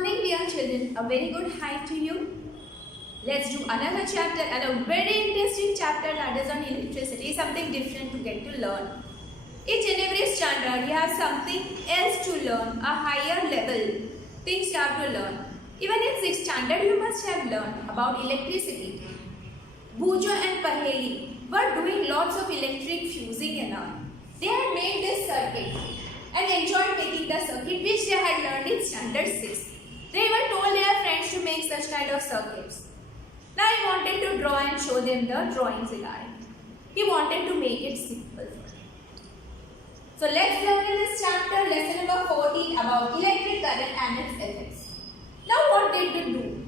morning, dear children. A very good hi to you. Let's do another chapter and a very interesting chapter that is on electricity. Something different to get to learn. Each and every standard you have something else to learn, a higher level things you have to learn. Even in 6th standard you must have learned about electricity. Bujo and Paheli were doing lots of electric fusing and all. They had made this circuit and enjoyed making the circuit which they had learned in standard 6. They were told their friends to make such kind of circuits. Now he wanted to draw and show them the drawings regarding. He wanted to make it simple. So let's learn in this chapter lesson number 14 about electric current and its effects. Now what did they do?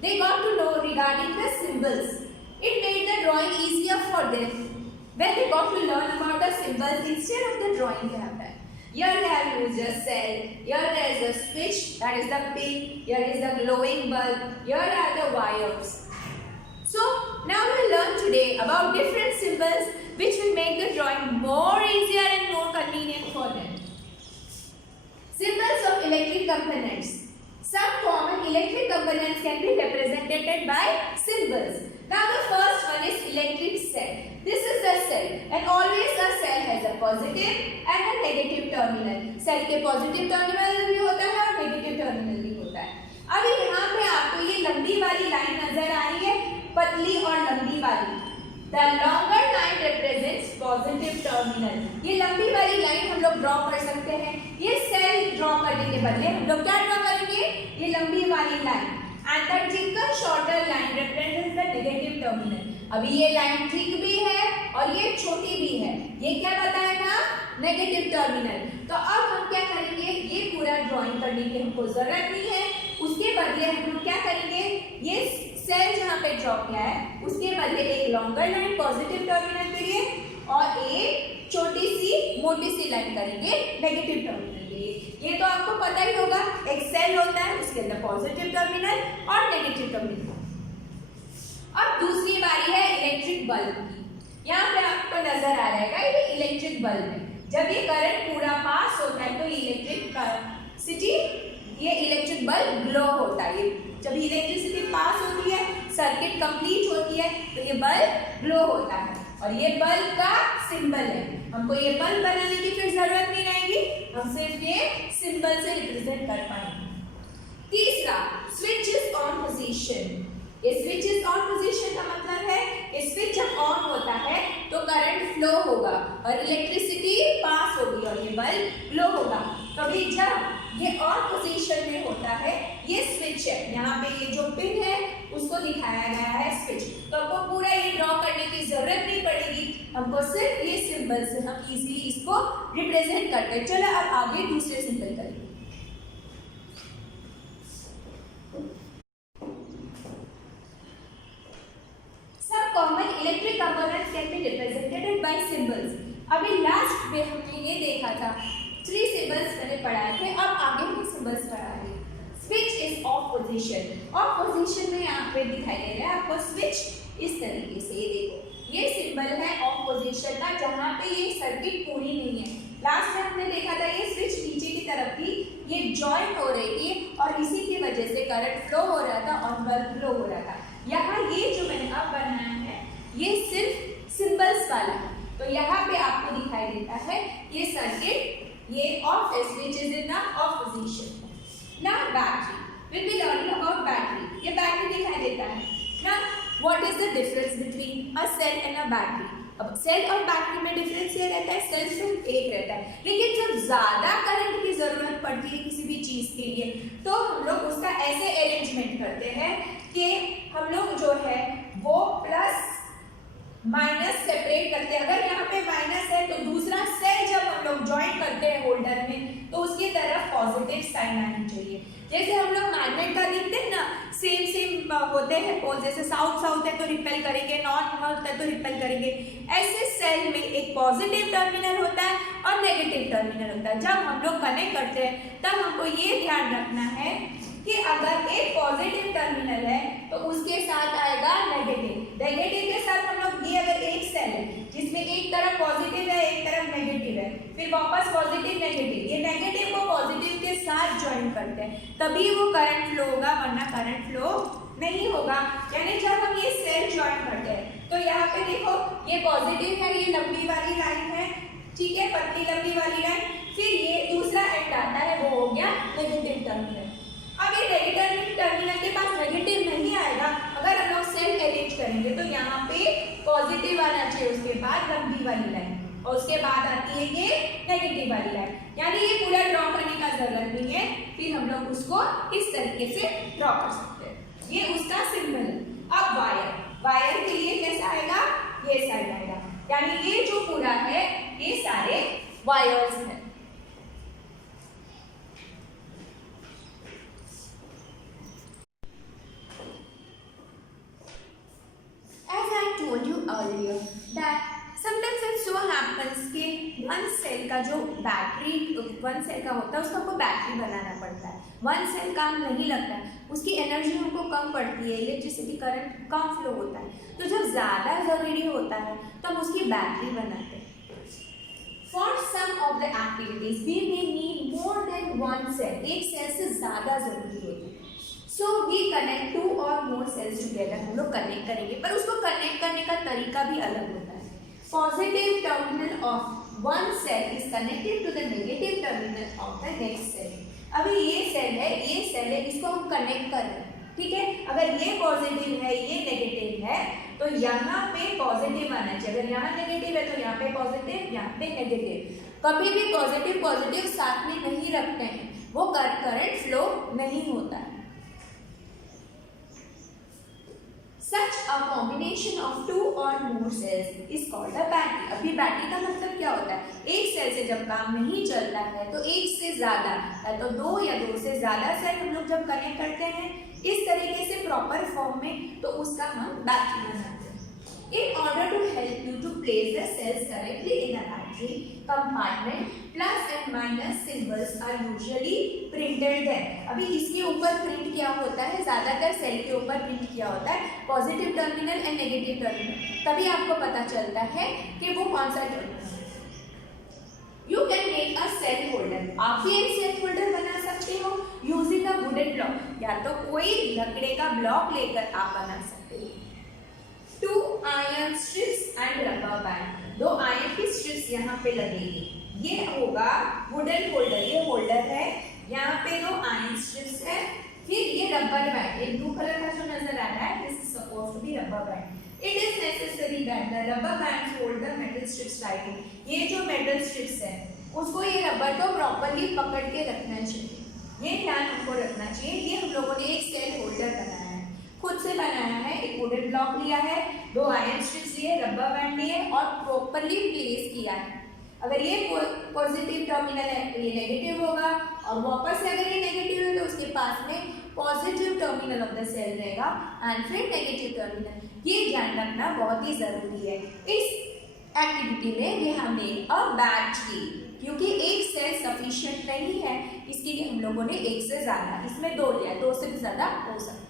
They got to know regarding the symbols. It made the drawing easier for them when they got to learn about the symbols instead of the drawing they have done. Here they have used a cell, here there is a switch, that is the pin, here is the glowing bulb, here are the wires. So now we will learn today about different symbols which will make the drawing more easier and more convenient for them. Symbols of electric components. Some common electric components can be represented by symbols. Now the first one is electric cell. This is the cell and always a cell has a positive and a negative terminal. Cell के positive terminal भी होता है और negative terminal भी होता है. अभी यहाँ पे आपको ये लंबी वाली लाइन नजर आ रही है, पतली और लंबी वाली. The longer line represents positive terminal. ये लंबी वाली लाइन हम लोग ड्रॉ कर सकते हैं. ये सेल ड्रॉ करने के बदले हम लोग क्या ड्रॉ करेंगे? ये लंबी वाली line. And the thicker shorter line represents the negative terminal. अभी ये लाइन थिक भी है और ये छोटी भी है. ये क्या बताएगा? Negative terminal. तो अब हम क्या करेंगे? ये पूरा ड्राइंग करने की हमको जरूरत नहीं है. उसके बदले हम लोग क्या करेंगे? ये सेल जहाँ पे ड्रॉ किया है उसके बदले एक लॉन्गर लाइन पॉजिटिव टर्मिनल के लिए और एक छोटी सी मोटी सी लाइन करेंगे नेगेटिव टर्मिनल के लिए. ये तो आपको पता ही होगा. एक सेल होता है उसके अंदर पॉजिटिव टर्मिनल और नेगेटिव टर्मिनल. अब दूसरी बारी है इलेक्ट्रिक बल्ब की. यहाँ पे आपको नजर आ रहेगा ये इलेक्ट्रिक बल्ब है. जब ये करंट पूरा पास होता है तो इलेक्ट्रिसिटी ये इलेक्ट्रिक बल्ब ग्लो होता है. जब इलेक्ट्रिसिटी पास होती है सर्किट कंप्लीट होती है तो ये बल्ब ग्लो होता है और ये बल्ब का सिंबल है. हमको ये बल्ब बनाने की फिर जरूरत नहीं रहेगी. हम सिर्फ ये सिंबल से रिप्रेजेंट कर पाएंगे. तीसरा स्विच इज ऑन पोजीशन. ये स्विच इज ऑन पोजीशन का मतलब है ये स्विच जब ऑन होता है तो करंट फ्लो होगा और इलेक्ट्रिसिटी पास होगी और ये बल्ब ग्लो होगा. कभी जब ये ऑन पोजीशन में होता है ये स्विच है. यहाँ पे ये जो पिन है उसको दिखाया गया है स्विच. तो आपको पूरा ये ड्रॉ करने की जरूरत नहीं पड़ेगी. हमको सिर्फ ये सिंबल से हम इजीली इसको रिप्रेजेंट करते हैं. चलो अब आगे दूसरे सिंबल करेंगे. सब common electric components can be represented by symbols. अभी लास्ट में हमने ये देखा था 3 सिंबल्स मैंने पढ़ाए थे. अब आगे हम सिंबल्स पढ़ाएंगे. Switch is of position. Of position में यहाँ पे दिखाई दे रहा है आपको स्विच इस तरीके से. ये देखो ये सिंबल है ऑफ पोजीशन का जहाँ पे ये सर्किट पूरी नहीं है. लास्ट में हमने देखा था ये स्विच नीचे की तरफ थी, ये जॉइंट हो रही थी और इसी की वजह से करंट फ्लो हो रहा था और बल्ब ग्लो हो रहा था. यहाँ ये जो मैंने अब बनाया है ये सिर्फ सिंबल्स वाला है. तो यहाँ पे आपको दिखाई देता है ये सर्किट ये ऑफ है. Switch is in the off position. Now battery. Will be learning about battery. ये बैटरी दिखाई देता है. Now what is the difference between a cell and a battery? अब सेल और बैटरी में डिफरेंस ये रहता है सेल सिर्फ एक रहता है. लेकिन जब ज्यादा करंट की जरूरत पड़ती है किसी भी चीज के लिए तो हम लोग उसका ऐसे अरेंजमेंट करते हैं कि हम लोग जो है वो प्लस माइनस सेपरेट करते हैं. अगर यहाँ पे माइनस है तो दूसरा सेल जब हम लोग ज्वाइन करते हैं होल्डर में तो उसकी तरफ पॉजिटिव साइन आनी चाहिए. जैसे हम लोग मैग्नेट का देखते हैं ना सेम सेम होते हैं पोल. जैसे साउथ साउथ है तो रिपेल करेंगे, नॉर्थ नॉर्थ है तो रिपेल करेंगे. ऐसे सेल में एक पॉजिटिव टर्मिनल होता है और नेगेटिव टर्मिनल होता है. जब हम लोग कनेक्ट करते हैं तब हमको ये ध्यान रखना है कि अगर एक पॉजिटिव टर्मिनल है तो उसके साथ आएगा नेगेटिव. नेगेटिव के साथ हम लोग ये अगर एक सेल है जिसमें एक तरफ पॉजिटिव है एक तरफ नेगेटिव है फिर वापस पॉजिटिव नेगेटिव, ये नेगेटिव को पॉजिटिव के साथ ज्वाइन करते हैं तभी वो करंट फ्लो होगा, वरना करंट फ्लो नहीं होगा। यानी जब हम ये सेल ज्वाइन करते हैं तो यहाँ पे देखो ये पॉजिटिव है, ये लंबी वाली लाइन है, ठीक है, पतली लंबी वाली लाइन, फिर ये दूसरा एंड आता है वो हो गया नेगेटिव टर्मिनल। अब ये नेगेटिव टर्मिनल के पास नेगेटिव नहीं आएगा, अगर हम लोग सेल अरेंज करेंगे तो यहाँ पे पॉजिटिव आना चाहिए, उसके बाद लंबी वाली लाइन और उसके बाद आती है ये नेगेटिव वाली लाइन। यानी ये पूरा ड्रॉ करने का जरूरत नहीं है, फिर हम लोग उसको इस तरीके से ड्रॉ कर सकते हैं। ये उसका सिंबल है। अब वायर के लिए कैसा आएगा, ये साइड आएगा, यानी ये जो पूरा है ये सारे वायर्स हैं। As I told you earlier that sometimes it so happens कि वन सेल का जो बैटरी वन सेल का होता है उसका हमको बैटरी बनाना पड़ता है। वन सेल काम नहीं लगता है, उसकी एनर्जी हमको कम पड़ती है, इलेक्ट्रिसिटी करंट कम फ्लो होता है, तो जब ज़्यादा ज़रूरी होता है तो हम उसकी बैटरी बनाते हैं। For some of the activities we may need more than one cell, एक सेल से ज़्यादा ज़रूरी होती है। So we connect two or more cells together, हम लोग कनेक्ट करेंगे, पर उसको कनेक्ट करने का तरीका भी अलग होता है। Positive terminal of one cell is connected to the negative terminal of the next cell. अभी ये सेल है, इसको हम कनेक्ट कर रहे हैं, ठीक है। अगर ये पॉजिटिव है, ये नेगेटिव है, तो यहाँ पे पॉजिटिव आना चाहिए। अगर यहाँ नेगेटिव है तो यहाँ पे पॉजिटिव, यहाँ पे नेगेटिव। कभी भी पॉजिटिव साथ में नहीं रखते हैं, वो करंट फ्लो नहीं होता है। Such a combination of two or more cells is called a battery. अभी बैटरी का मतलब क्या होता है, एक सेल से जब काम नहीं चलता है तो एक से ज्यादा या तो दो या दो से ज्यादा सेल हम लोग जब कनेक्ट करते हैं इस तरीके से प्रॉपर फॉर्म में, तो उसका हम बैटरी बनाते हैं। In order to help you to place the cells correctly in a battery compartment, plus and minus symbols are usually printed there. अभी इसके ऊपर प्रिंट किया होता है, ज्यादातर सेल के ऊपर प्रिंट किया होता है positive terminal and negative terminal, तभी आपको पता चलता है कि वो कौन सा टर्मिनल है। You can make a cell holder. आप भी एक सेल होल्डर बना सकते हो using a wooden block, या तो कोई लकड़े का ब्लॉक लेकर आप बना सकते हो। Two iron strips and rubber band. दो आयरन की स्ट्रिप्स यहाँ पे लगेगी, ये होगा वुडन होल्डर। ये होल्डर है, यहाँ पे दो आयरन स्ट्रिप्स है, फिर ये रबर बैंड, ये ब्लू कलर का जो नजर आ रहा है, this is supposed to be rubber band. It is necessary that the rubber band hold the metal strips tightly. ये जो मेटल स्ट्रिप्स है उसको ये रबर को प्रॉपर्ली पकड़ के रखना चाहिए, ये ध्यान हमको रखना चाहिए। ये हम लोगों ने एक सेल होल्डर बनाया है, खुद से बनाया है, एक वुडन ब्लॉक लिया है, दो आयरन स्ट्रिप्स लिए, रबर बैंड लिए और प्रॉपर्ली प्लेस किया है। अगर ये पॉजिटिव टर्मिनल है तो ये नेगेटिव होगा, और वापस से अगर ये नेगेटिव है तो उसके पास में positive terminal of the cell रहेगा एंड फिर नेगेटिव टर्मिनल। ये ध्यान रखना बहुत ही जरूरी है। इस एक्टिविटी में we have made a battery, क्योंकि एक सेल सफिशिएंट नहीं है, इसके लिए हम लोगों ने एक से ज्यादा, इसमें दो लिया, दो से भी ज्यादा हो सकता है।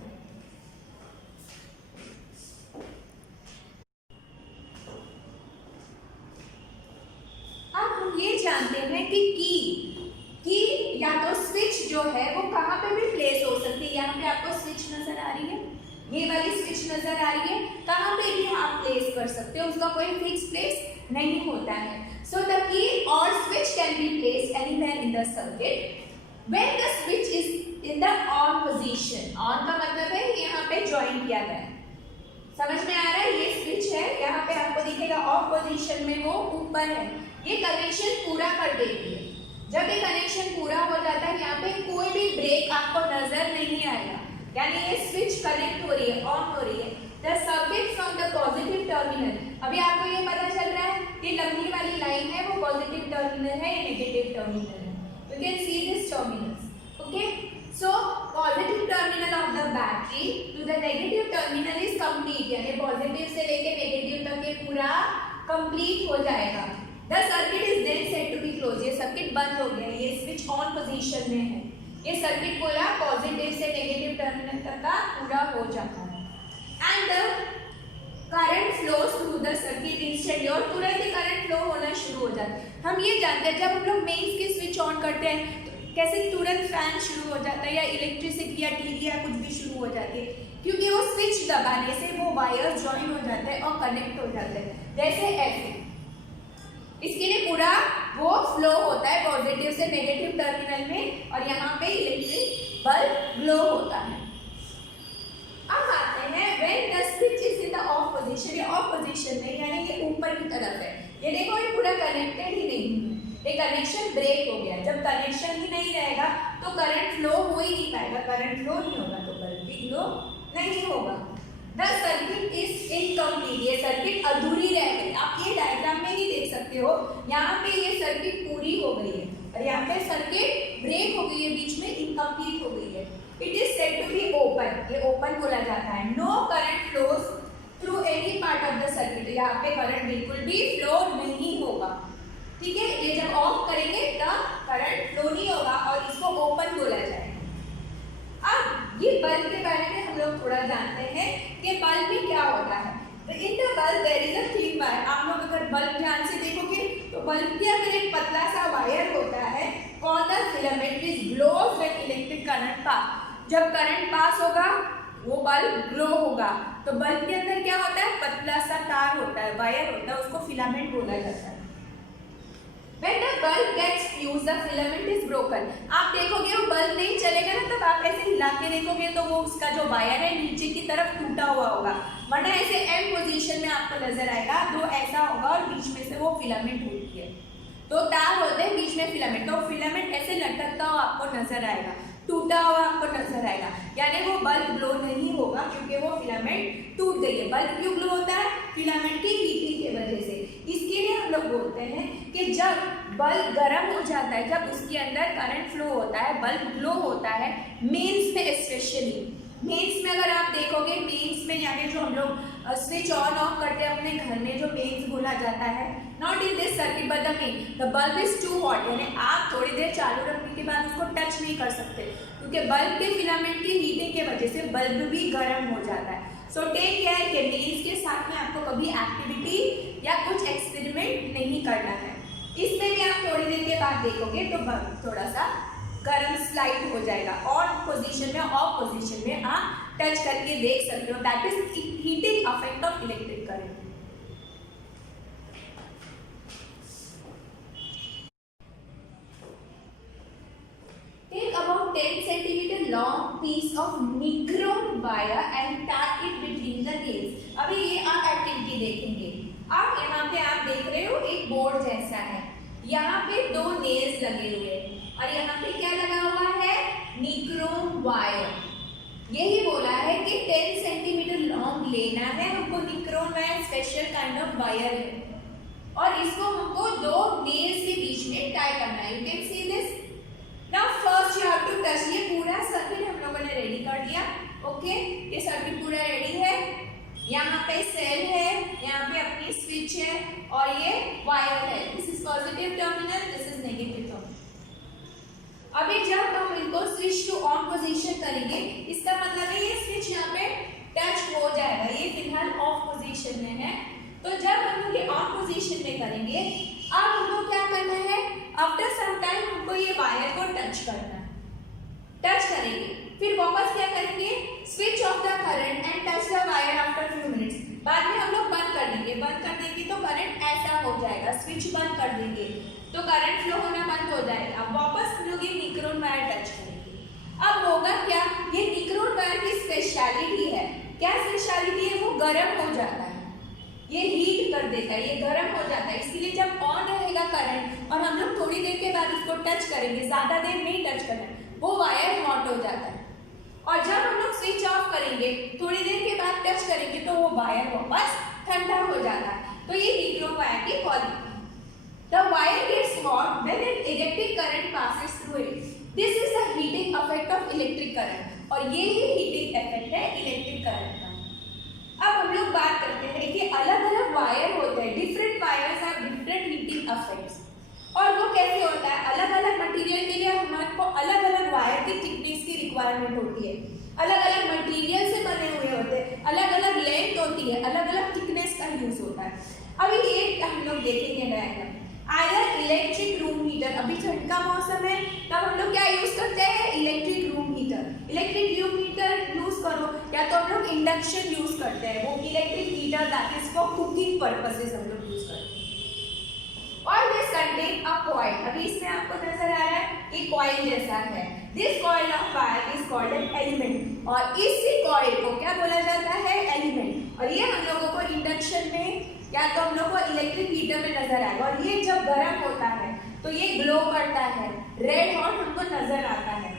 ये जानते हैं कि की या तो स्विच जो है वो कहाँ पे भी प्लेस हो सकती है। यहाँ पे आपको स्विच नजर आ रही है, ये वाली स्विच नजर आ रही है, कहाँ पे भी आप प्लेस कर सकते हो, उसका कोई फिक्स प्लेस नहीं होता है। सो द की और switch can be placed anywhere in the circuit when the switch is in the on position. On का मतलब है यहाँ पे ज्वाइन किया गया है, समझ में आ रहा है। ये स्विच है, यहाँ पे आपको दिखेगा ऑफ पोजीशन में वो ऊपर है, ये कनेक्शन पूरा कर देती है। जब ये कनेक्शन पूरा हो जाता है यहाँ पे कोई भी ब्रेक आपको नजर नहीं आएगा, यानी ये स्विच कनेक्ट हो रही है, ऑन हो रही है। The circuit from the positive terminal, अभी आपको ये पता चल रहा है कि लंबी वाली लाइन है वो पॉजिटिव टर्मिनल है, ये नेगेटिव टर्मिनल है। You can see this terminals, okay. So positive terminal of the battery to the negative terminal is complete, यानी पॉजिटिव से लेके नेगेटिव तक ये पूरा कंप्लीट हो जाएगा। The circuit is then said to be closed. ये सर्किट बंद हो गया, ये स्विच ऑन पोजीशन में है, ये सर्किट पूरा पॉजिटिव से नेगेटिव टर्मिनल तक का पूरा हो जाता है। And the current flows through the circuit instantly, और तुरंत ही करंट फ्लो होना शुरू हो जाता है। हम ये जानते हैं जब हम लोग मेंस की स्विच ऑन करते हैं तो कैसे तुरंत फैन शुरू हो जाता है या इलेक्ट्रिसिटी या टीवी या कुछ भी शुरू हो जाती है, क्योंकि वो स्विच दबाने से वो वायर ज्वाइन हो जाते हैं और कनेक्ट हो जाते हैं, जैसे ऐसे। इसके लिए पूरा वो फ्लो होता है पॉजिटिव से नेगेटिव टर्मिनल में और यहाँ पे इलेक्ट्रिक बल्ब ग्लो होता है। अब आते हैं when the switch is in the off position, ये ऑफ पोजीशन में यानी ये ऊपर की तरफ है, ये देखो ये पूरा कनेक्टेड ही नहीं है, ये कनेक्शन ब्रेक हो गया। जब कनेक्शन ही नहीं रहेगा तो करंट फ्लो हो ही नहीं पाएगा, करंट फ्लो नहीं होगा तो बल्ब भी ग्लो नहीं होगा। द सर्किट इज इनकम्प्लीट, ये सर्किट अधूरी रह गई। आप ये डायग्राम में ही देख सकते हो, यहाँ पे ये सर्किट पूरी हो गई है और यहाँ पे सर्किट ब्रेक हो गई है, बीच में इनकम्प्लीट हो गई है। It is said to be open, ये ओपन बोला जाता है। No current flows through any part of the circuit, यहाँ पे करंट बिल्कुल भी फ्लो नहीं होगा, ठीक है। ये जब ऑफ करेंगे तब करंट फ्लो नहीं होगा और इसको ओपन बोला जाएगा। अब ये बल्ब के बारे में हम लोग थोड़ा जानते हैं कि बल्ब में क्या होता है। तो in the bulb there is a thin wire. आप लोग अगर बल्ब ध्यान से देखोगे तो बल्ब के अंदर एक पतला सा वायर होता है called the filament which glows when electric current pass. जब करंट पास होगा वो बल्ब ग्लो होगा। तो बल्ब के अंदर क्या होता है, पतला सा तार होता है, वायर होता है, उसको फिलामेंट बोला जाता है। When the bulb gets fused, the filament is broken. आप देखोगे वो बल्ब नहीं चलेगा ना, तब आप ऐसे हिला के देखोगे तो वो उसका जो वायर है नीचे की तरफ टूटा हुआ होगा, वरना ऐसे एम पोजीशन में आपको नजर आएगा। तो ऐसा होगा और बीच में से वो फिलामेंट होती है, तो तार होते हैं बीच में फिलामेंट, तो फिलामेंट ऐसे लटकता हुआ आपको नजर आएगा, टूटा हुआ आपको नजर आएगा, यानी वो बल्ब ग्लो नहीं होगा क्योंकि वो फिलामेंट टूट गई है। बल्ब क्यों ग्लो होता है, फिलामेंट की हीटिंग की वजह से। इसके लिए हम लोग बोलते हैं कि जब बल्ब गर्म हो जाता है, जब उसके अंदर करंट फ्लो होता है, बल्ब ग्लो होता है, मेंस में स्पेशली। मेंस में अगर आप देखोगे, मेंस में यानी जो हम लोग स्विच ऑन ऑफ करते हैं अपने घर में, जो मेंस बोला जाता है, not in this circuit but the main, the bulb is too hot, यानी आप थोड़ी देर चालू रखने के बाद उसको टच नहीं कर सकते क्योंकि बल्ब के फिलामेंट की हीटिंग के वजह से बल्ब भी गर्म हो जाता है। सो टेक केयर के मेंस के साथ में आपको कभी एक्टिविटी या कुछ एक्सपेरिमेंट नहीं करना है। इसमें भी आप थोड़ी देर के बाद देखोगे तो बल्ब थोड़ा सा गर्म स्लाइड हो जाएगा, ऑन पोजीशन में ऑफ पोजीशन में आप टच करके देख सकते हो, that is heating effect of electric current. Take about 10 cm long piece of nichrome wire and tie it between the nails. अभी ये आप एक्टिविटी देखेंगे। आप यहाँ पे आप देख रहे हो एक बोर्ड जैसा है, यहाँ पे दो नेल्स लगे हुए हैं और यहाँ पे क्या लगा हुआ है, निक्रोम वायर। यही बोला है कि 10 सेंटीमीटर लॉन्ग लेना है हमको, nichrome wire special kind of wire है और इसको हमको दो नेल्स के बीच में टाई करना है। You can see this. Now first you have to touch, ये पूरा सर्किट हम लोगों ने रेडी कर दिया। ओके, ये सर्किट पूरा रेडी है। यहाँ पे सेल है, यहाँ पे अपनी स्विच है और ये वायर है। This is positive terminal, this is negative terminal. अभी जब हम इनको स्विच टू ऑन पोजीशन करेंगे, इसका मतलब है ये स्विच यहाँ पे टच हो जाएगा। ये फिलहाल ऑफ पोजीशन में है, तो जब हम लोग ये ऑन पोजीशन में करेंगे, अब हमको क्या करना है, आफ्टर सम टाइम हमको ये वायर को टच करना है। टच करेंगे, फिर वापस क्या करेंगे, switch off the current and touch the wire after few minutes. बाद में हम लोग बंद कर देंगे, बंद कर देंगे तो करंट ऐसा हो जाएगा, स्विच बंद कर देंगे तो करंट फ्लो होना बंद हो जाएगा। वापस हम लोग ये निक्रोम वायर टच करेंगे। अब होगा क्या, ये निक्रोम वायर की स्पेशलिटी है। क्या स्पेशलिटी है, वो गर्म हो जाता है, ये हीट कर देता है, ये गर्म हो जाता है। इसलिए जब ऑन रहेगा करंट और हम लोग थोड़ी देर के बाद उसको टच करेंगे, ज्यादा देर नहीं टच करना, वो वायर हॉट हो जाता है। और जब हम लोग स्विच ऑफ करेंगे, थोड़ी देर के बाद टच करेंगे तो वो वायर वापस ठंडा हो जाता है। तो ये निक्रोम वायर की quality. The wire gets hot when an electric current passes through it. This is the heating effect of electric current. और ये ही heating effect है इलेक्ट्रिक करंट का। अब हम लोग बात करते हैं कि अलग अलग वायर होते हैं, different wires have different heating effects. और वो कैसे होता है, अलग अलग मटेरियल के लिए हमारे को अलग अलग वायर की थिकनेस की रिक्वायरमेंट होती है, अलग अलग मटेरियल से बने हुए होते हैं, अलग अलग लेंथ होती है, अलग अलग थिकनेस का यूज होता है। अभी ये हम लोग देखेंगे diagram. Either electric room heater, अभी ठंड का मौसम है तब हम लोग क्या यूज करते हैं, electric room heater. Electric room heater use करो, या तो हम लोग इंडक्शन यूज करते हैं, वो electric heater that is for cooking purposes हम लोग यूज करते हैं। और दिस कंटेन अ कॉइल, अभी इसमें आपको नजर आ रहा है कि कॉइल जैसा है। This coil of wire is called an element, और इसी कॉइल को क्या बोला जाता है, एलिमेंट। और ये हम लोगों को इंडक्शन में या तो हम लोग को इलेक्ट्रिक हीटर में नजर आएगा, और ये जब गर्म होता है तो ये ग्लो करता है, रेड हॉट हमको नजर आता है।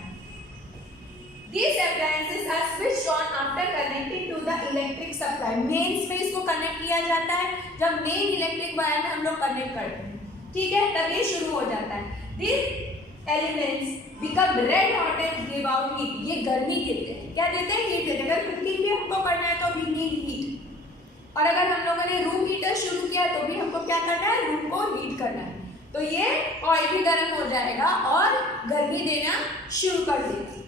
These appliances are switched on after connecting to the electric supply. Mains में इसको कनेक्ट किया जाता है, जब मेन इलेक्ट्रिक वायर में हम लोग कनेक्ट करते हैं, ठीक है, तब ये शुरू हो जाता है। These elements become red hot and give out heat. ये गर्मी देते हैं, क्या देते हैं, हीट देते हैं। अगर कुकिंग भी हमको करना है तो we need heat। और अगर हम लोगों ने रूम हीटर शुरू किया तो भी हमको क्या करना है, रूम को हीट करना है, तो ये ऑयल भी गर्म हो जाएगा और गर्मी देना शुरू कर देगा।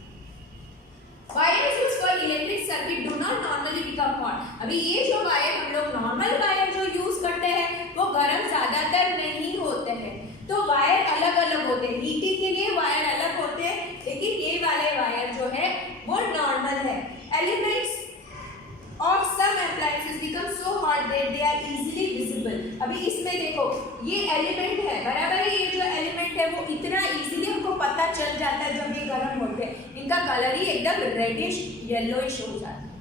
Wires used for electric circuit do not normally become hot. अभी ये जो वायर हम लोग नॉर्मल वायर जो यूज करते हैं वो गर्म ज्यादातर नहीं होते हैं, तो वायर अलग अलग होते हैं, हीटिंग के लिए वायर अलग होते हैं, लेकिन ये वाले वायर जो है वो नॉर्मल है। Elements of some appliances become so hot that they are easily visible. अभी इसमें देखो ये एलिमेंट है, बराबर है, ये जो एलिमेंट है वो इतना इजीली हमको पता चल जाता है जब ये गर्म होते हैं, इनका कलर ही एकदम रेडिश येलोइश हो जाता है।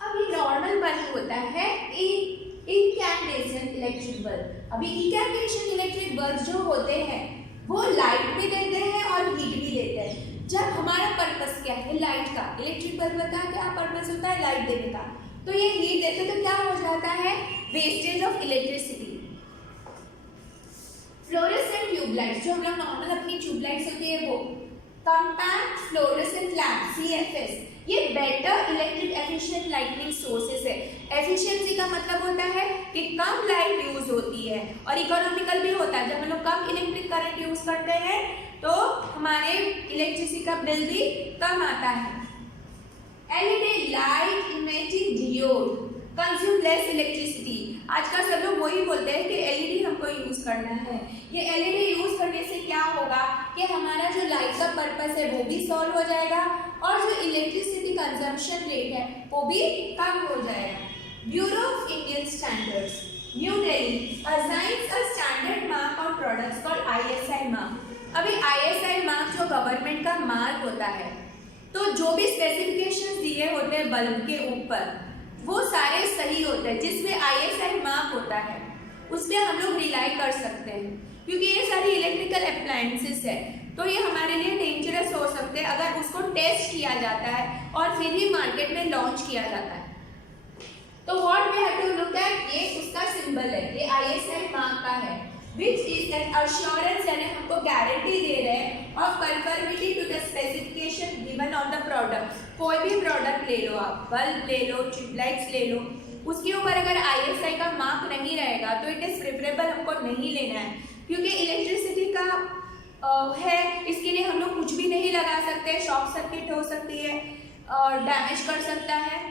अभी नॉर्मल बल्ब होता है इनकैंडेशन इलेक्ट्रिक बल्ब। अभी इनकैंडेशन इलेक्ट्रिक बल्ब जो होते हैं वो लाइट भी देते हैं और हीट भी देते हैं। जब हमारा पर्पस क्या है लाइट का, इलेक्ट्रिक बल्ब का क्या पर्पस होता है, लाइट देने का, तो ये हीट देते तो क्या हो जाता है, wastage of electricity. Fluorescent tubelights, जो हम लोग नॉर्मल अपनी ट्यूबलाइट्स होती है वो, कॉम्पैक्ट फ्लोरेसेंट लैम्प CFS, ये better electric efficient lightning sources है। एफिशिएंसी का मतलब होता है कि कम लाइट यूज होती है, और इकोनॉमिकल भी होता है। जब हम लोग कम इलेक्ट्रिक करंट यूज करते हैं तो हमारे इलेक्ट्रिसिटी का बिल भी कम आता है। LED light emitting diode consume less electricity. आजकल सब लोग वही बोलते हैं कि LED हमको यूज करना है। ये LED यूज करने से क्या होगा कि हमारा जो लाइट का पर्पस है वो भी सॉल्व हो जाएगा, और जो इलेक्ट्रिसिटी कंजम्पशन रेट है वो भी कम हो जाएगा। Bureau of Indian standards new Delhi assigns a standard mark on products called ISI mark. अभी ISI मार्क जो गवर्नमेंट का मार्क होता है, तो जो भी स्पेसिफिकेशंस दिए होते हैं बल्ब के ऊपर वो सारे सही होते हैं। जिसमें ISI मार्क होता है उस पर हम लोग रिलाई कर सकते हैं, क्योंकि ये सारी इलेक्ट्रिकल अप्लायंसेस है, तो ये हमारे लिए डेंजरस हो सकते हैं अगर उसको टेस्ट किया जाता है और फिर ही मार्केट में लॉन्च किया जाता है। तो what we have to look at, ये उसका सिंबल है, ये ISI मार्क का है, विच इज एन अश्योरेंस, यानी हमको गारंटी दे रहे हैं of conformity to the specification given on the product. कोई भी प्रोडक्ट ले लो, आप बल्ब ले लो, ट्यूबलाइट्स ले लो, उसके ऊपर अगर ISI का मार्क नहीं रहेगा तो इट इज प्रेफरेबल हमको नहीं लेना है, क्योंकि इलेक्ट्रिसिटी का है, इसके लिए हम लोग कुछ भी नहीं लगा सकते, शॉर्ट सर्किट हो सकती है और डैमेज कर सकता है।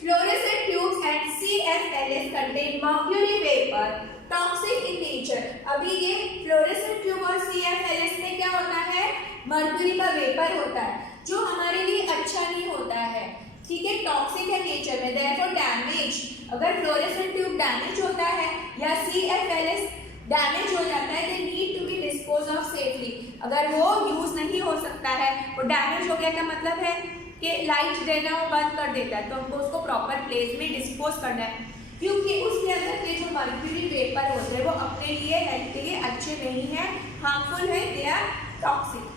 Fluorescent tubes and CFLs contain mercury vapor, toxic in nature. अभी ये fluorescent tube और CFLs में क्या होता है, मर्क्यूरी का वेपर होता है जो हमारे लिए अच्छा नहीं होता है, ठीक है, टॉक्सिक है नेचर में, therefore डैमेज। अगर फ्लोरेसेंट ट्यूब डैमेज होता है या CFLs डैमेज हो जाता है, they need to be disposed of safely। अगर वो यूज नहीं हो सकता है, वो डैमेज हो गया का मतलब है कि लाइट देना वो बंद कर देता है, तो हमको उसको प्रॉपर प्लेस में डिस्पोज करना है, क्योंकि उसके अंदर के जो मर्क्यूरी वेपर होते हैं वो अपने लिए हेल्थ के लिए अच्छे नहीं है, हार्मफुल है, they are toxic.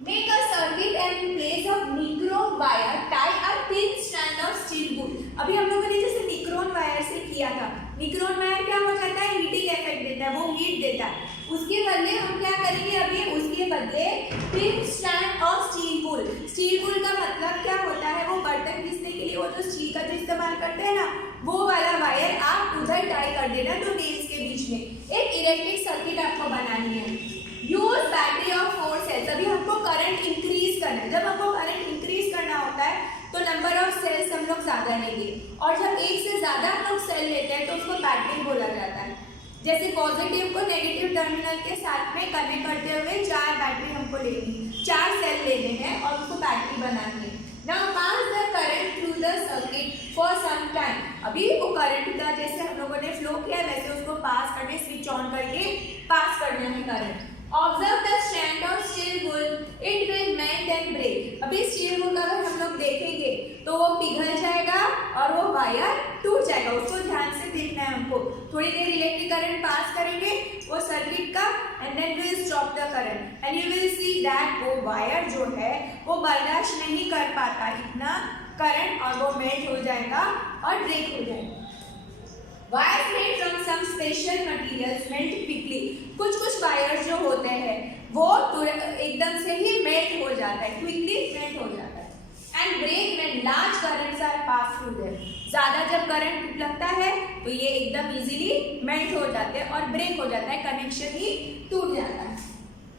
Make a circuit and in place of nichrome wire tie a thin strand of steel wool। अभी हम लोगों ने जैसे निक्रोन वायर से किया था, निक्रोन वायर क्या हो जाता है, हीटिंग इफेक्ट देता है, वो हीट देता है, उसके बदले हम क्या करेंगे, अभी उसके बदले thin strand of steel wool. Steel wool का मतलब क्या होता है, वो बर्तन घिसने के लिए वो जो स्टील का जो इस्तेमाल करते हैं ना, वो वाला वायर आप उधर टाई कर देना, तो नेल्स के बीच में एक इलेक्ट्रिक सर्किट आपको बनानी है। Use battery of 4 cells. अभी हमको करंट इंक्रीज करना है। जब हमको करंट इंक्रीज करना होता है तो नंबर ऑफ सेल्स हम लोग ज्यादा लेंगे, और जब एक से ज्यादा हम लोग सेल लेते हैं तो उसको बैटरी बोला जाता है। जैसे पॉजिटिव को नेगेटिव टर्मिनल के साथ में कनेक्ट करते हुए 4 बैटरी हमको लेनी, 4 सेल लेने हैं और उसको बैटरी बनानी है। Now pass the current through the circuit for some time. अभी वो करंट का जैसे हम लोगों ने फ्लो किया वैसे उसको पास करने, स्विच ऑन करके पास करना है current. Observe the strand of steel wool, it will melt and break. अभी स्टील वुल अगर हम लोग देखेंगे तो वो पिघल जाएगा और वो वायर टूट जाएगा। उसको ध्यान से देखना है हमको। थोड़ी देर इलेक्ट्रिक करंट पास करेंगे वो सर्किट का, and then will stop the current and you will see that वो वायर जो है वो बर्दाश्त नहीं कर पाता इतना करंट और वो मेल्ट हो जाएगा और ब्रेक हो जाएगा। Wires made from some special materials melt quickly. कुछ वायर जो होते हैं वो एकदम से ही मेल्ट हो जाता है, क्विकली मेल्ट हो जाता है। And break when large currents are passed through them. ज्यादा जब करंट लगता है तो ये एकदम इजीली मेल्ट हो जाते हैं और ब्रेक हो जाता है, कनेक्शन ही टूट जाता है।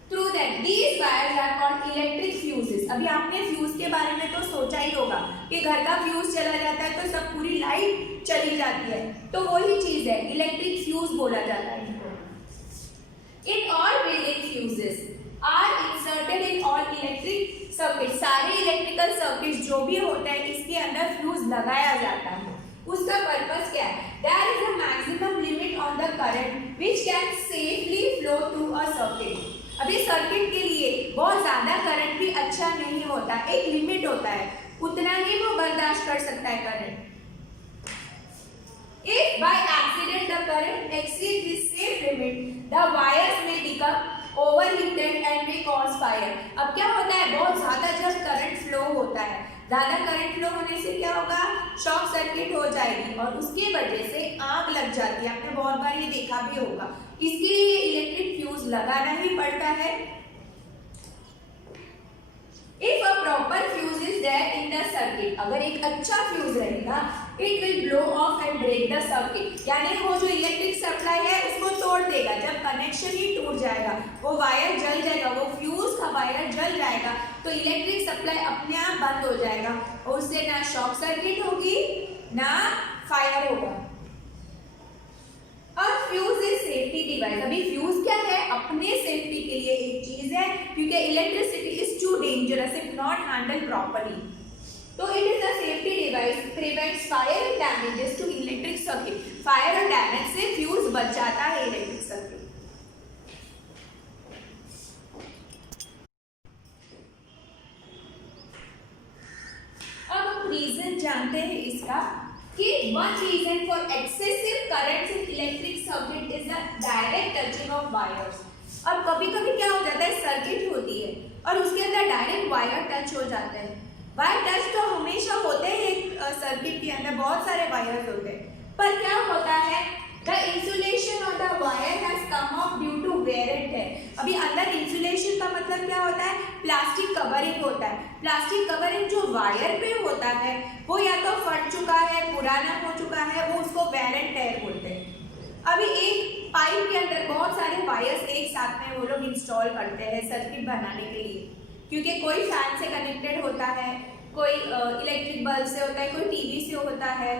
Through that, these wires are called electric fuses. अभी आपने फ्यूज के बारे में तो सोचा ही होगा कि घर का फ्यूज चला जाता है तो सब पूरी लाइट चली जाती है, तो वही चीज है, इलेक्ट्रिक फ्यूज बोला जाता है इनको। In all building fuses are inserted in all electric circuits. सारे इलेक्ट्रिकल सर्किट जो भी होते हैं इसके अंदर फ्यूज लगाया जाता है। उसका पर्पस क्या है? There is a maximum limit on the current which can safely flow through a circuit. अभी सर्किट के लिए बहुत ज्यादा करंट भी अच्छा नहीं होता, एक लिमिट होता है, उतना ही वो बर्दाश्त कर सकता है current. If by accident the current exceeds this safe limit, the wires may become overheated and may cause fire. अब क्या होता है, बहुत ज्यादा जब करंट फ्लो होता है, ज्यादा करंट फ्लो होने से क्या होगा, शॉर्ट सर्किट हो जाएगी और उसकी वजह से आग लग जाती है। आपने बहुत बार ये देखा भी होगा, इसके लिए इलेक्ट्रिक फ्यूज लगाना ही पड़ता है। If a proper fuse is there in the circuit, अगर एक अच्छा फ्यूज रहेगा, it will blow off and break the circuit. यानी वो जो इलेक्ट्रिक सप्लाई है उसको तोड़ देगा। जब कनेक्शन ही टूट जाएगा, वो वायर जल जाएगा, वो फ्यूज का वायर जल जाएगा, तो इलेक्ट्रिक सप्लाई अपने आप बंद हो जाएगा और उससे ना शॉर्ट सर्किट होगी ना फायर होगा। और फ्यूज इज सेफ्टी डिवाइस। अभी फ्यूज क्या है, अपने सेफ्टी के लिए एक चीज है, क्योंकि electricity is too dangerous if not handle properly. तो it is a safety device, prevents fire and damages to electric circuit. Fire और डैमेज से फ्यूज बच जाता है इलेक्ट्रिक सर्किट। अब हम रीजन जानते हैं इसका कि one reason for excessive currents in electric circuit is the direct touching of wires. अब कभी-कभी क्या हो जाता है, सर्किट होती है और उसके अंदर डायरेक्ट वायर टच हो जाते हैं। वायर टच तो हमेशा होते हैं, एक सर्किट के अंदर बहुत सारे वायर्स होते हैं, पर क्या होता है, the insulation of the wire has come off due to wear and tear. अभी अंदर इंसुलेशन का मतलब क्या होता है, प्लास्टिक कवरिंग होता है। प्लास्टिक कवरिंग जो वायर पे होता है वो या तो फट चुका है, पुराना हो चुका है, वो उसको वेयर एंड टेयर बोलते हैं। अभी एक पाइप के अंदर बहुत सारे वायर्स एक साथ में वो लोग इंस्टॉल करते हैं सर्किट बनाने के लिए, क्योंकि कोई फैन से कनेक्टेड होता है, कोई इलेक्ट्रिक बल्ब से होता है, कोई टीवी से होता है,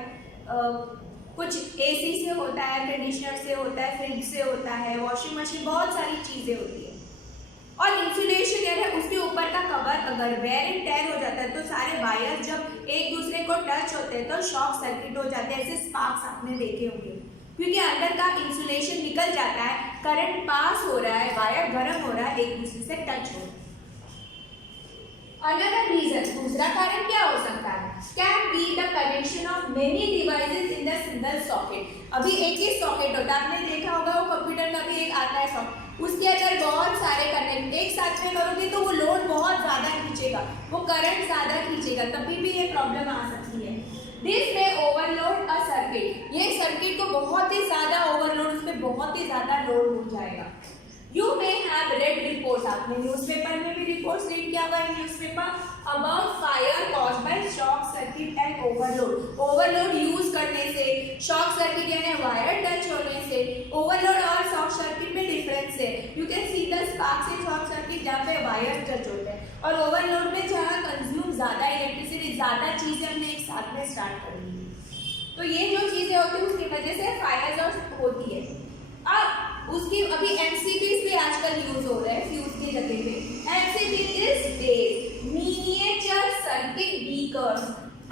कुछ एसी से होता है, कंडीशनर से होता है, फ्रिज से होता है, वॉशिंग मशीन, बहुत सारी चीजें होती है। और इंसुलेशन है उसके ऊपर का कवर अगर वेयर एंड टेयर हो जाता है तो सारे वायर जब एक दूसरे को टच होते हैं तो शॉर्ट सर्किट हो जाते हैं। ऐसे स्पार्क्स आपने देखे होंगे, क्योंकि अंदर का इंसुलेशन निकल जाता है, करंट पास हो रहा है, वायर गर्म हो रहा है, एक दूसरे से टच हो रहा है। Another reason, दूसरा कारण क्या हो सकता है, can be the connection of many devices in the single socket. अभी एक ही सॉकेट होता है, आपने देखा होगा वो कंप्यूटर का भी एक आता है सॉकेट, उसके अंदर बहुत सारे कनेक्ट एक साथ में करोगे तो वो लोड बहुत ज्यादा खींचेगा, वो करंट ज्यादा खींचेगा, तभी भी ये प्रॉब्लम आ सकती है। दिस में ओवरलोड अ सर्किट, ये सर्किट को बहुत ही ज्यादा ओवरलोड, उसमें बहुत ही ज्यादा लोड हो जाएगा। You may have read reports, आपने न्यूज़पेपर में भी रिपोर्ट्स रीड किया होगा newspaper about fire caused by short circuit and overload. Overload use करने से, शॉर्ट सर्किट यानी वायर टच होने से, ओवरलोड और short circuit you can see the sparks in short circuit जहाँ पे वायर टच होते हैं, और ओवरलोड में जहाँ कंज्यूम ज़्यादा इलेक्ट्रिसिटी, ज़्यादा चीज़ें हमने एक साथ में स्टार्ट कर दी, तो ये जो चीज़ें होती है उसकी वजह से फायर्स और होती है। अब उसकी अभी एमसीबीज भी आजकल यूज हो रहे हैं फ्यूज की जगह पे। MCB is these miniature circuit breakers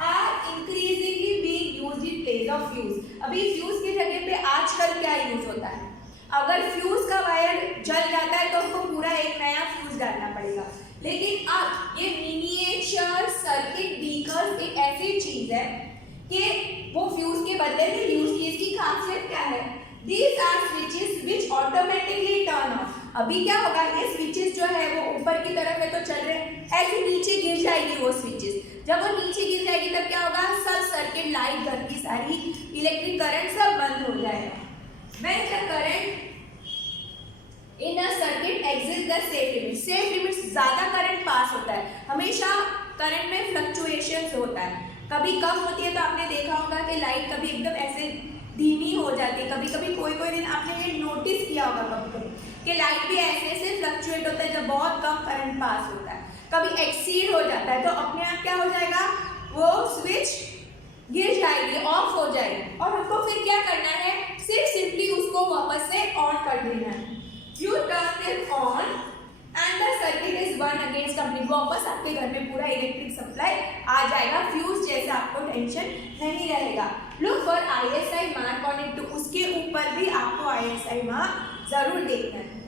are increasingly being used in place of fuse. अभी फ्यूज की जगह पे आजकल क्या यूज होता है, अगर फ्यूज का वायर जल जाता है तो हमको पूरा एक नया फ्यूज डालना पड़ेगा, लेकिन अब ये मिनिएचर सर्किट बीकर्स एक ऐसी चीज है कि वो फ्यूज के बदले में यूज की। इसकी खासियत क्या है, These are switches which automatically turn off। अभी क्या होगा, ये स्विचेस जो है वो ऊपर की तरफ है तो चल रहे हैं, ऐसे नीचे गिर जाएगी वो स्विचेस। जब वो नीचे गिर जाएगी तब क्या होगा, सब सर्किट लाइट घर की सारी इलेक्ट्रिक करंट सब बंद हो जाएगा। When the current in a circuit exceeds the safe limit, safe limit ज्यादा करंट पास होता है, हमेशा करंट में फ्लक्चुएशंस होता है, कभी कम होती है तो आपने देखा होगा कि लाइट कभी एकदम ऐसे धीमी हो जाती है, कभी कभी कोई दिन आपने ये नोटिस किया होगा कभी कभी कि लाइट भी ऐसे ऐसे फ्लक्चुएट होता है जब बहुत कम करंट पास होता है, कभी एक्सीड हो जाता है तो अपने आप क्या हो जाएगा, वो स्विच गिर जाएगी, ऑफ हो जाएगी, और हमको फिर क्या करना है, सिर्फ सिंपली उसको वापस से ऑन कर देना है। U turn it on and the circuit is one against complete, वापस आपके घर में पूरा इलेक्ट्रिक सप्लाई आ जाएगा, फ्यूज जैसा आपको टेंशन नहीं रहेगा। Look for ISI mark on it, तो उसके ऊपर भी आपको ISI मार्क जरूर देखना है।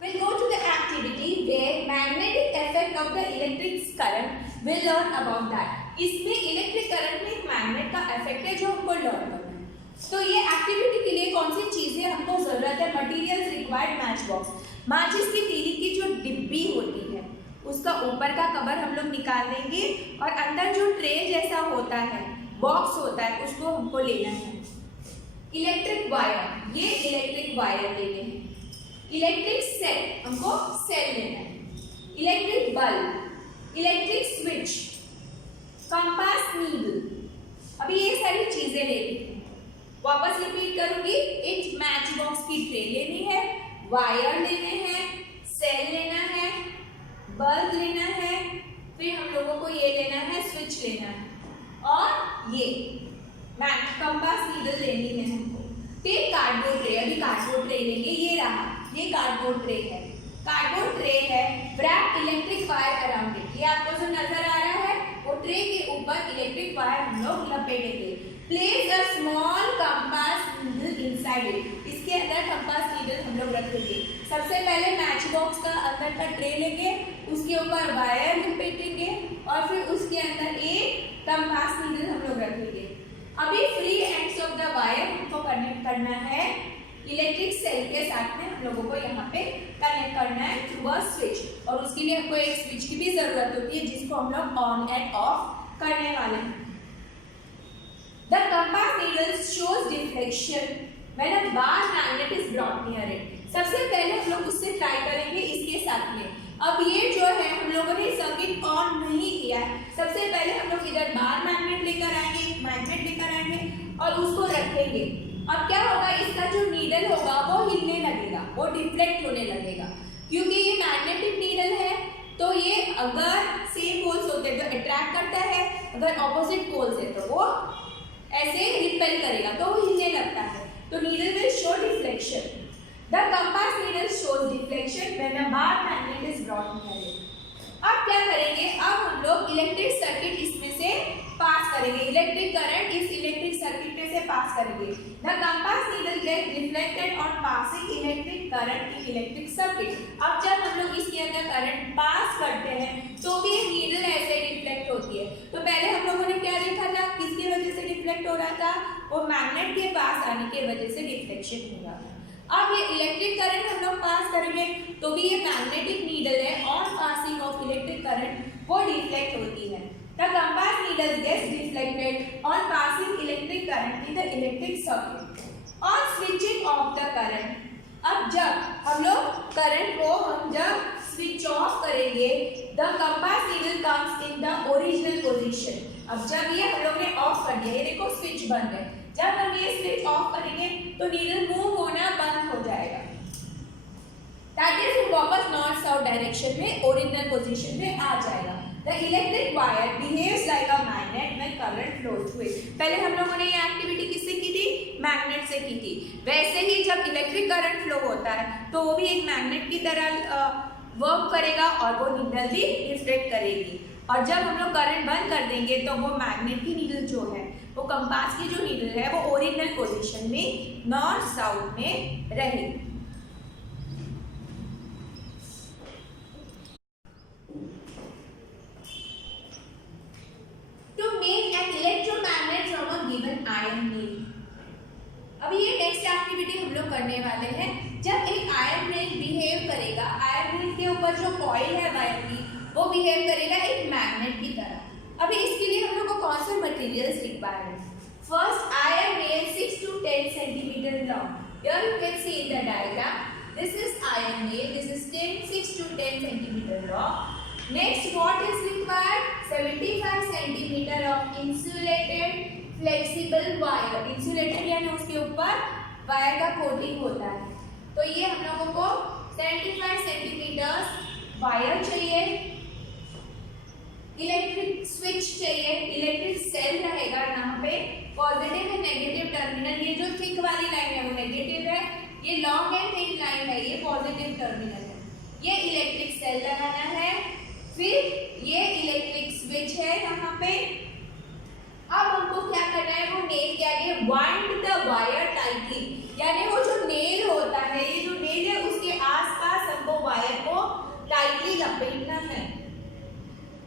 We'll go to the activity where magnetic effect of the electric current. We'll learn about that. इसमें इलेक्ट्रिक करंट में एक मैग्नेट का इफेक्ट है जो हमको लर्न करना है। तो ये एक्टिविटी के लिए कौन सी चीजें हमको जरूरत है, मटेरियल्स रिक्वायर्ड, मैच बॉक्स, माचिस की तीली की जो डिब्बी होती है उसका ऊपर का कवर हम लोग निकाल देंगे, और अंदर जो ट्रे जैसा होता है, बॉक्स होता है, उसको हमको लेना है। इलेक्ट्रिक वायर, ये इलेक्ट्रिक वायर लेने हैं। इलेक्ट्रिक सेल, हमको सेल लेना है। Electric bulb, electric switch, compass needle, अभी ये सारी चीजें लेनी है। वापस रिपीट करूंगी, एक मैच बॉक्स की ट्रे लेनी है, वायर लेने हैं, सेल लेना है, बल्ब लेना है, फिर हम लोगों को ये लेना है, स्विच लेना है, और ये कंपास नीडल लेनी है हमको। फिर कार्डबोर्ड ट्रे, अभी कार्डबोर्ड ट्रे लेंगे, ये रहा, ये कार्डबोर्ड ट्रे है। कार्डबोर्ड ट्रे है, wrap electric wire around it, ये आपको जो नजर आ रहा है वो ट्रे के ऊपर इलेक्ट्रिक वायर हम लोग लपेटेंगे। Place a small compass needle inside it, इसके अंदर कंपास नीडल हम लोग रखेंगे। सबसे पहले मैच बॉक्स का अंदर का ट्रे लेंगे, उसके ऊपर वायर लपेटेंगे, और फिर उसके अंदर एक कंपास नीडल हम लोग रखेंगे। अभी free ends of the wire हमको कनेक्ट करना है इलेक्ट्रिक सेल के साथ में, हम लोगों को यहाँ पे कनेक्ट करना है थ्रू अ स्विच, और उसके लिए हमको एक स्विच की भी जरूरत होती है जिसको हम लोग ऑन एंड ऑफ करने वाले हैं। The compass needle shows deflection when a bar magnet is brought near it. सबसे पहले हम लोग उससे ट्राई करेंगे इसके साथ में। अब ये जो है हम लोगों ने सर्किट ऑन नहीं किया है, सबसे पहले हम लोग इधर बार मैग्नेट लेकर आएंगे, एक मैग्नेट लेकर आएंगे और उसको रखेंगे। अब क्या होगा, इसका जो नीडल होगा वो हिलने लगेगा, वो डिफ्लेक्ट होने लगेगा, क्योंकि ये मैग्नेटिक नीडल है तो ये अगर सेम पोल्स होते हैं तो अट्रैक्ट करता है, अगर ऑपोजिट पोल्स है तो वो ऐसे रिपेल करेगा तो वो हिलने लगता है। तो needle will show deflection. The compass needle shows deflection when a bar magnet is brought near it. अब क्या करेंगे, अब हम लोग इलेक्ट्रिक सर्किट इसमें से पास करेंगे, इलेक्ट्रिक करंट इस इलेक्ट्रिक सर्किट में से पास करेंगे। The compass needle gate reflected on passing electric current in electric circuit. अब जब हम लोग इसके अंदर करंट पास करते हैं तो भी नीडल ऐसे रिफ्लेक्ट होती है। तो पहले हम लोगों ने क्या देखा था, किसकी वजह से रिफ्लेक्ट हो रहा था, वो मैग्नेट के पास आने की वजह से रिफ्लेक्शन हो रहा था। अब ये इलेक्ट्रिक करंट हम लोग पास करेंगे तो भी ये मैग्नेटिक नीडल है, on passing of electric current वो डिफ्लेक्ट होती है। The compass needle gets deflected on passing electric current in the electric circuit. On switching off the current, अब जब हम लोग करंट को हम जब स्विच ऑफ करेंगे the compass needle comes in the original position. अब जब ये हम लोग ने ऑफ कर दिया, ये देखो स्विच बंद है, जब हम ये स्विच ऑफ करेंगे तो नीडल मूव होना बंद हो जाएगा, दैट इज वापस नॉर्थ साउथ डायरेक्शन में ओरिजिनल पोजीशन में आ जाएगा। The electric wire behaves like a magnet when current flows through it. पहले हम लोगों ने ये एक्टिविटी किससे की थी? मैग्नेट से की थी। वैसे ही जब इलेक्ट्रिक करंट फ्लो होता है तो वो भी एक मैग्नेट की तरह वर्क करेगा और वो नीडल भी रिफ्लेक्ट करेगी, और जब हम लोग करंट बंद कर देंगे तो वो मैग्नेट की नीडल जो है, वो कंपास की जो नीडल है, वो ओरिजिनल पोजीशन में नॉर्थ साउथ में रहेगी। आयरन नेल, अभी ये नेक्स्ट एक्टिविटी हम लोग करने वाले हैं। जब एक आयरन नेल बिहेव करेगा, आयरन नेल के ऊपर जो कॉइल है वायर की, वो बिहेव करेगा एक मैग्नेट की तरह। अभी इसके लिए हम लोग को कौन से मटेरियल्स रिक्वायर्ड है? First, iron nail 6 to 10 centimeter long. Here you can see in the diagram, this is iron nail, this is 6 to 10 centimeter long. Next, what is required? 75 centimeter of insulated flexible wire. Insulated यानी उसके ऊपर wire का coating होता है, तो ये हम लोगों को 75 सेंटीमीटर वायर चाहिए, इलेक्ट्रिक स्विच चाहिए, इलेक्ट्रिक सेल रहेगा यहाँ पे, पॉजिटिव एंड नेगेटिव टर्मिनल, ये जो थिक वाली लाइन है वो नेगेटिव है, ये लॉन्ग एंड थिन लाइन है ये पॉजिटिव टर्मिनल है। ये इलेक्ट्रिक सेल लगाना है, फिर ये इलेक्ट्रिक स्विच है यहाँ पे। अब हमको क्या करना है, वो नेल के आगे वाइंड द वायर टाइटली, यानी वो जो नेल होता है, ये जो नेल है उसके आसपास हमको वायर को टाइटली लपेटना है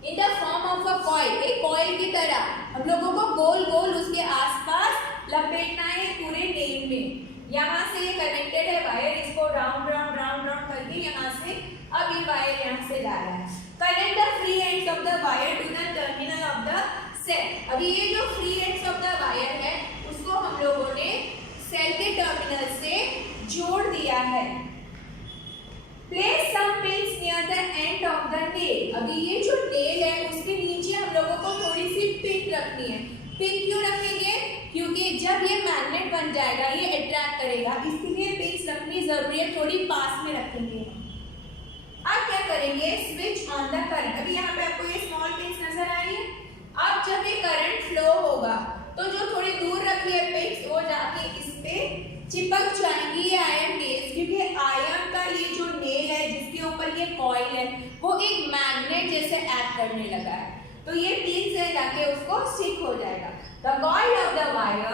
in the form of a coil, एक कॉइल की तरह हम लोगों को गोल गोल उसके आसपास लपेटना है पूरे नेल में। यहाँ से ये कनेक्टेड है वायर, इसको राउंड राउंड राउंड राउंड करके यहाँ से अब ये वायर यहाँ से डाला है। Connect the free ends of the wire to the terminal of the cell. अभी ये जो free ends of the wire है उसको हम लोगों ने सेल के टर्मिनल से जोड़ दिया है। Place some pins near the end of the nail. अभी ये जो नेल है उसके नीचे हम लोगों को थोड़ी सी पिन रखनी है। पिन क्यों रखेंगे? क्योंकि जब ये मैग्नेट बन जाएगा, ये अट्रैक्ट करेगा, इसलिए पिन्स रखनी जरूरी है, थोड़ी पास में रखेंगे। अब क्या करेंगे, स्विच ऑन द करंट। अभी यहाँ पे आपको ये स्मॉल पिन्स नजर आ रही है। अब जब ये करंट फ्लो होगा तो जो थोड़ी दूर रखी है पिन्स, वो जाके इस पे चिपक जाएंगी ये आयरन नेल्स, क्योंकि आयरन का ये जो नेल है जिसके ऊपर ये कॉइल है वो एक मैग्नेट जैसे एक्ट करने लगा है, तो ये पिन से जाके उसको स्टिक हो जाएगा। The coil of the wire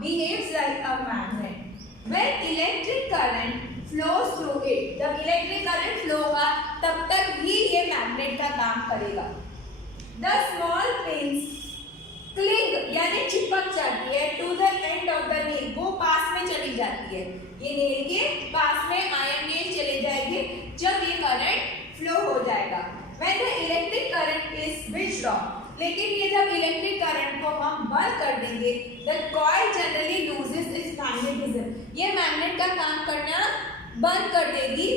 behaves like a magnet when electric current flows through it. जब इलेक्ट्रिक करंट फ्लो होगा तब तक भी ये मैग्नेट का काम करेगा। The small pins cling यानी चिपक जाती है to the end of the nail, वो पास में चली जाती है, ये नेल के पास में आयरन नेल चले जाएंगे जब ये करंट फ्लो हो जाएगा। When the electric current is switched off, लेकिन ये जब इलेक्ट्रिक करंट को हम बंद कर देंगे, the coil generally loses its magnetism, ये मैग्नेट का काम करना बंद कर देगी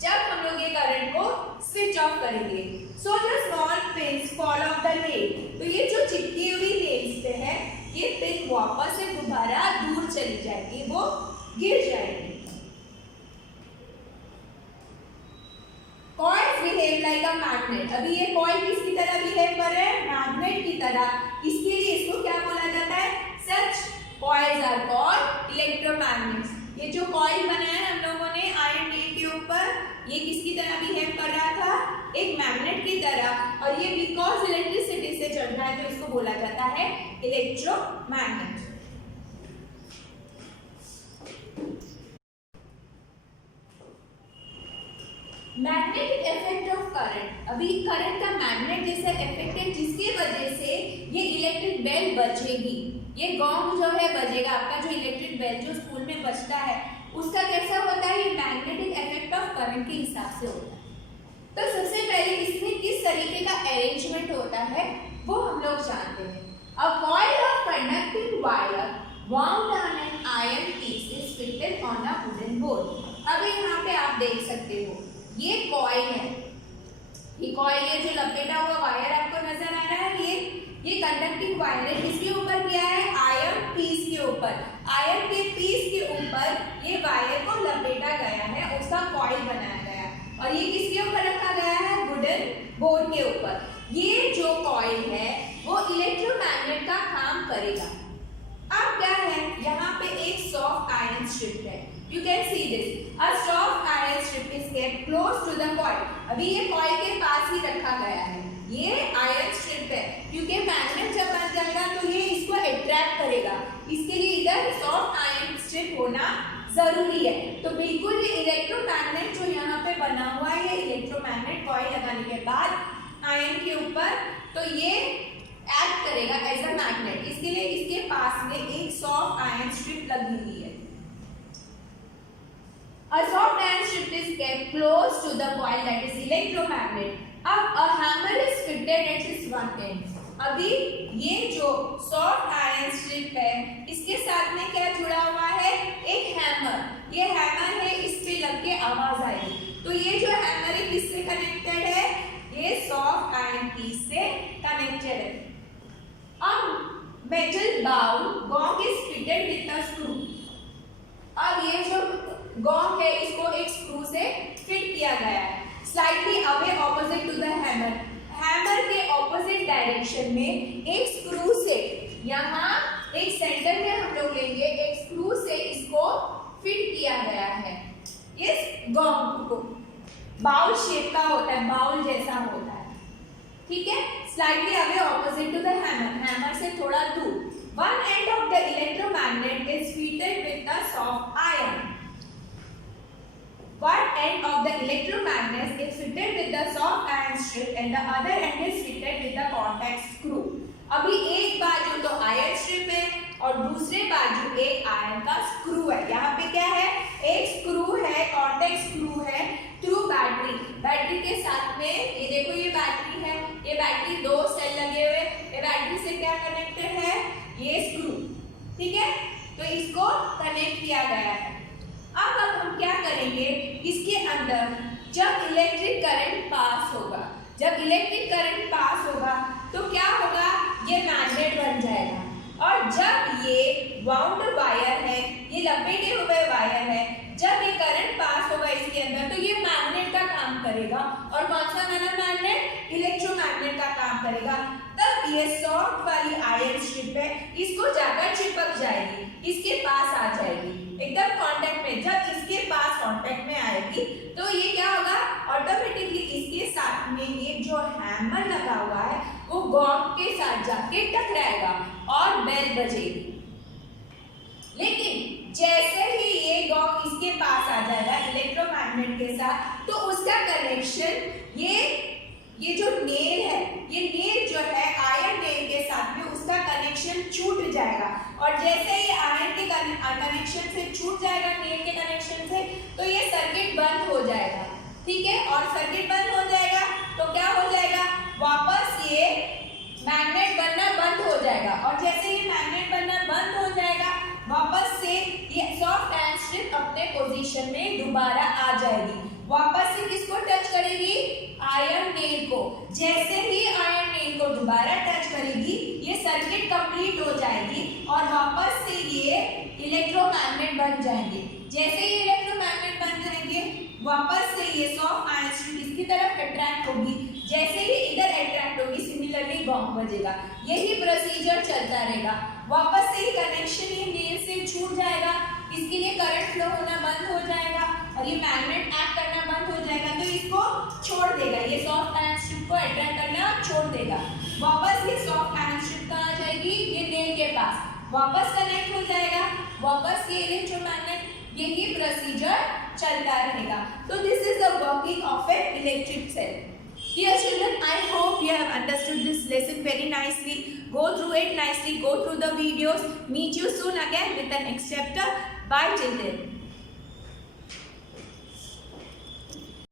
जब हम लोग ये करंट को स्विच ऑफ करेंगे। So the small pins fall of the nail, तो ये जो चिपकी हुई नेल्स पे है, ये पिन वापस से दोबारा दूर चली जाएगी, वो गिर जाएगी। Coils behave like a magnet. अभी ये कॉइल किसकी तरह बिहेव कर रहे हैं? मैग्नेट की तरह। इसके लिए इसको क्या बोला जाता है? सच कॉइल्स आर कॉल्ड इलेक्ट्रोमैग्नेट्स। ये जो कॉइल बनाया है हम लोगों ने आयरन नेल के ऊपर, ये किसकी तरह बिहेव कर रहा था? एक मैग्नेट की तरह, और ये बिकॉज इलेक्ट्रिसिटी से चल रहा है तो इसको बोला जाता है electromagnet. Magnetic effect of current. अभी करंट का मैग्नेट जैसा इफेक्ट है जिसकी वजह से ये इलेक्ट्रिक बेल बजेगी, ये गॉन्ग जो है बजेगा, आपका जो इलेक्ट्रिक बेल जो स्कूल में बजता है उसका कैसा होता है? ये मैग्नेटिक इफेक्ट ऑफ करंट के हिसाब से होता है। तो सबसे पहले इसमें किस तरीके का अरेंजमेंट होता है वो हम लोग जानते हैं। A coil of conducting wire wound on an iron piece is fitted on a wooden board। अब यहाँ पे आप देख सकते हो ये कॉइल है, ये कॉइल, ये जो लपेटा हुआ वायर आपको नजर आ रहा है, ये कंडक्टिंग वायर है। किसके ऊपर किया है? आयरन पीस के ऊपर। आयरन के पीस के ऊपर ये वायर को लपेटा गया है, उसका कॉइल बनाया गया है। और ये किसके ऊपर रखा गया है? वुडन बोर्ड के ऊपर। ये जो कॉइल है वो इलेक्ट्रोमैग्नेट का काम करेगा। अब क्या है, यहाँ पे एक सॉफ्ट आयरन स्ट्रिप है। You can see this. A soft iron strip is kept close to the coil. अभी ये कॉइल के पास ही रखा गया है। ये आयरन स्ट्रिप है, क्योंकि मैग्नेट जब बन जाएगा तो ये इसको अट्रैक्ट करेगा। इसके लिए इधर सॉफ्ट आयरन स्ट्रिप होना जरूरी है। तो बिल्कुल ये इलेक्ट्रोमैग्नेट जो यहाँ पे बना हुआ है, ये इलेक्ट्रोमैग्नेट कॉइल लगाने के बाद आयरन के ऊपर, तो ये एक्ट करेगा एज अ मैग्नेट। इसके लिए इसके पास में एक सॉफ्ट आयरन स्ट्रिप लगी हुई है। A soft iron strip is kept close to the coil, that is electromagnet. अब a hammer is fitted at its one end. अभी ये जो सॉफ्ट आयरन स्ट्रिप है, इसके साथ में क्या जुड़ा हुआ है? एक हैमर। ये हैमर है, इस पे लग के आवाज आएगी। तो ये जो हैमर है किससे कनेक्टेड है? ये सॉफ्ट आयरन पीस से कनेक्टेड है। अब metal bowl gong is fitted with a screw. अब ये जो गॉन्ग है, इसको एक स्क्रू से फिट किया गया है। Slightly away opposite to the hammer. Hammer के ऑपोजिट डायरेक्शन में एक स्क्रू से, यहाँ एक सेंटर में हम लोग लेंगे, एक स्क्रू से इसको फिट किया गया है। इस गॉन्ग को बाउल शेप का होता है, बाउल जैसा होता है, ठीक है। Slightly away opposite to the hammer, hammer से थोड़ा दूर। One end of the electromagnet is fitted with the soft iron. One end of the electromagnet is fitted with the soft iron strip and the other end is fitted with the contact screw. अभी एक बाजू तो iron strip है और दूसरे बाजू एक iron का स्क्रू है। यहाँ पे क्या है? एक स्क्रू है, कॉन्टैक्ट स्क्रू है थ्रू बैटरी। बैटरी के साथ में ये देखो, ये बैटरी है, ये बैटरी दो सेल लगे हुए, ये बैटरी से क्या कनेक्टेड है? ये स्क्रू, ठीक है। तो इसको कनेक्ट किया गया है। अब हम क्या करेंगे, इसके अंदर जब इलेक्ट्रिक करंट पास होगा, जब इलेक्ट्रिक करंट पास होगा तो क्या होगा? ये मैग्नेट बन जाएगा। और जब ये वाउंड वायर है, ये लपेटे हुए वायर है, जब ये करंट पास होगा इसके अंदर तो ये मैग्नेट का काम करेगा। और कौन सा मैग्नेट? इलेक्ट्रोमैग्नेट का काम करेगा। तब ये सॉफ्ट वाली आयरन स्ट्रिप है, इसको जाकर चिपक जाएगी, इसके पास आ जाएगी, एकदम कांटेक्ट में। जब इसके पास कांटेक्ट में आएगी तो ये क्या होगा? ऑटोमेटिकली इसके साथ में ये जो हैमर लगा हुआ है वो गॉन्ग के साथ जाके टकराएगा और बेल बजेगी। लेकिन जैसे ही ये गॉन्ग इसके पास आ जाएगा इलेक्ट्रोमैग्नेट के साथ, तो उसका कनेक्शन ये जो नेल है, ये नेल जो है आयरन नेल के साथ में उसका कनेक्शन छूट जाएगा। और जैसे ही आयरन के कनेक्शन से छूट जाएगा, नेल के कनेक्शन से, तो ये सर्किट बंद हो जाएगा, ठीक है। और सर्किट बंद हो जाएगा तो क्या हो जाएगा? वापस ये मैग्नेट बनना बंद हो जाएगा। और जैसे ही मैग्नेट बनना बंद हो जाएगा, वापस से ये सॉफ्ट आयरन स्ट्रिप अपने पोजीशन में दोबारा आ जाएगी। वापस से किसको टच करेगी? आयरन नेल को। जैसे ही आयरन नेल को दोबारा टच करेगी, ये सर्किट कंप्लीट हो जाएगी और वापस से ये इलेक्ट्रोमैग्नेट बन जाएंगे। जैसे ही इलेक्ट्रोमैग्नेट बन जाएंगे, वापस से ये सॉफ्ट आयरन स्ट्रिप इसकी तरफ अट्रैक्ट होगी। जैसे ही इधर अट्रैक्ट होगी, सिमिलरली गॉन्ग बजेगा। यही प्रोसीजर चलता रहेगा। वापस से ही कनेक्शन ये नेल से छूट जाएगा, इसके लिए करंट फ्लो होना बंद हो जाएगा और ये मैग्नेट एक्ट करना बंद हो जाएगा, तो इसको छोड़ देगा। ये सॉफ्ट आयरन स्ट्रिप को अट्रैक्ट करना छोड़ देगा। वापस ये सॉफ्ट आयरन स्ट्रिप कहाँ आ जाएगी? ये नेल के पास वापस कनेक्ट हो जाएगा, वापस ये इलेक्ट्रोमैग्नेट, यही प्रोसीजर चलता रहेगा। तो this is the working of an electric cell. Dear children, I hope you have understood this lesson very nicely. Go through it nicely, go through the videos. Meet you soon again with the next chapter. Bye till then.